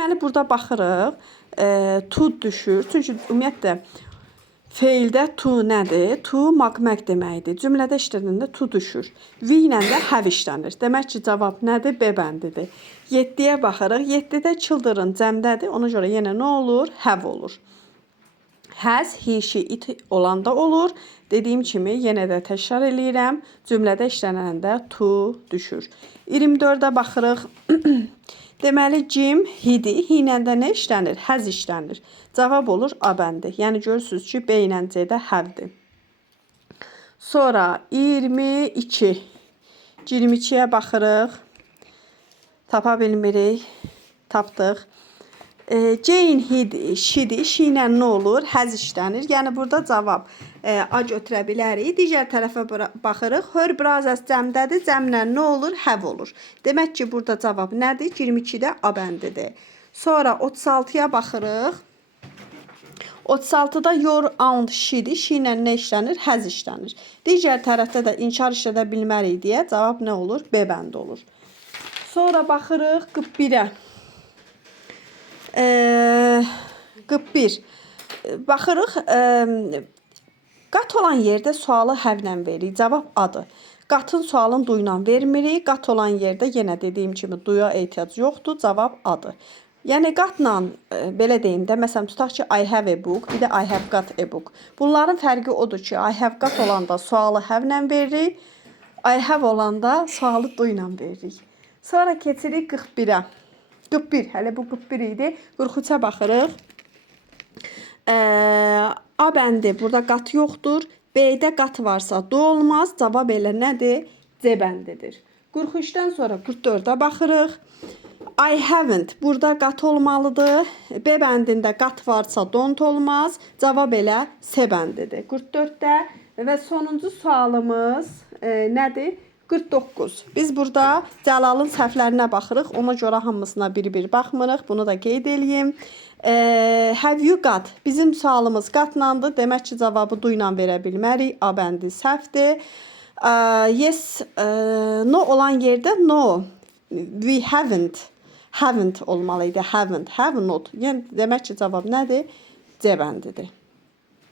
Deməli, burada baxırıq, to düşür. Çünki ümumiyyətlə, feildə to nədir? To maq deməkdir. Cümlədə işlədəndə to düşür. We ilə də have işlənir. Demək ki, cavab nədir? B bəndidir. 7-yə baxırıq. 7-də children cəmdədir. Ona görə yenə nə olur? Have olur. Has, he, she, it olanda olur. Dediyim kimi, yenə də təkrar eləyirəm. Cümlədə işlənəndə to düşür. 24-də baxırıq. Deməli, Jim, he-dir. He ilə də nə işlənir? Has işlənir. Cavab olur A bəndi. Yəni, görürsünüz ki, B ilə C-də have-dir. Sonra 22. 22-yə baxırıq. Tapa bilmirik. Tapdıq. Jane, he-dir. She-dir. She ilə nə olur? Has işlənir. Yəni, burada cavab A götürə bilərik. Digər tərəfə baxırıq. Her brothers cəmdədir. Cəmlə nə olur? Have olur. Demək ki, burada cavab nədir? 22-də A bəndidir. Sonra 36-ya baxırıq. 36-da your aunt she-dir. She ilə nə işlənir? Has işlənir. Digər tərəfdə də inkar işlədə bilmərik deyə cavab nə olur? B bəndi olur. Sonra baxırıq 41-ə. 41. Baxırıq, qat olan yerdə sualı həvlə veririk. Cavab A-dır. Qatın sualın du ilə vermirik. Qat olan yerdə yenə dediyim kimi duya ehtiyac yoxdur. Cavab A-dır. Yəni, qatla, belə deyim də, məsələn, tutaq ki, I have a book, bir də I have got a book. Bunların fərqi odur ki, I have got olanda sualı həvlə veririk. I have olanda sualı du ilə veririk. Sonra keçirik 41-ə. 41, hələ bu 41 idi. 43-ə baxırıq. A bəndi, burada qat yoxdur. B-də qat varsa du olmaz. Cavab elə nədir? C bəndidir. 43-dən sonra 44-ə baxırıq. I haven't, burada qat olmalıdır. B bəndində qat varsa don't olmaz. Cavab elə C bəndidir. 44-də və sonuncu sualımız nədir? 49. Biz burada Cəlalın səhvlərinə baxırıq. Ona görə hamısına bir-bir baxmırıq. Bunu da qeyd edeyim. Have you got? Bizim sualımız qatlandı. Demək ki, cavabı du ilə verə bilmərik. A bəndi səhvdir. Yes, no olan yerdə no. We haven't. Haven't olmalıydı. Haven't. Have not. Yəni, demək ki, cavab nədir? C bəndidir.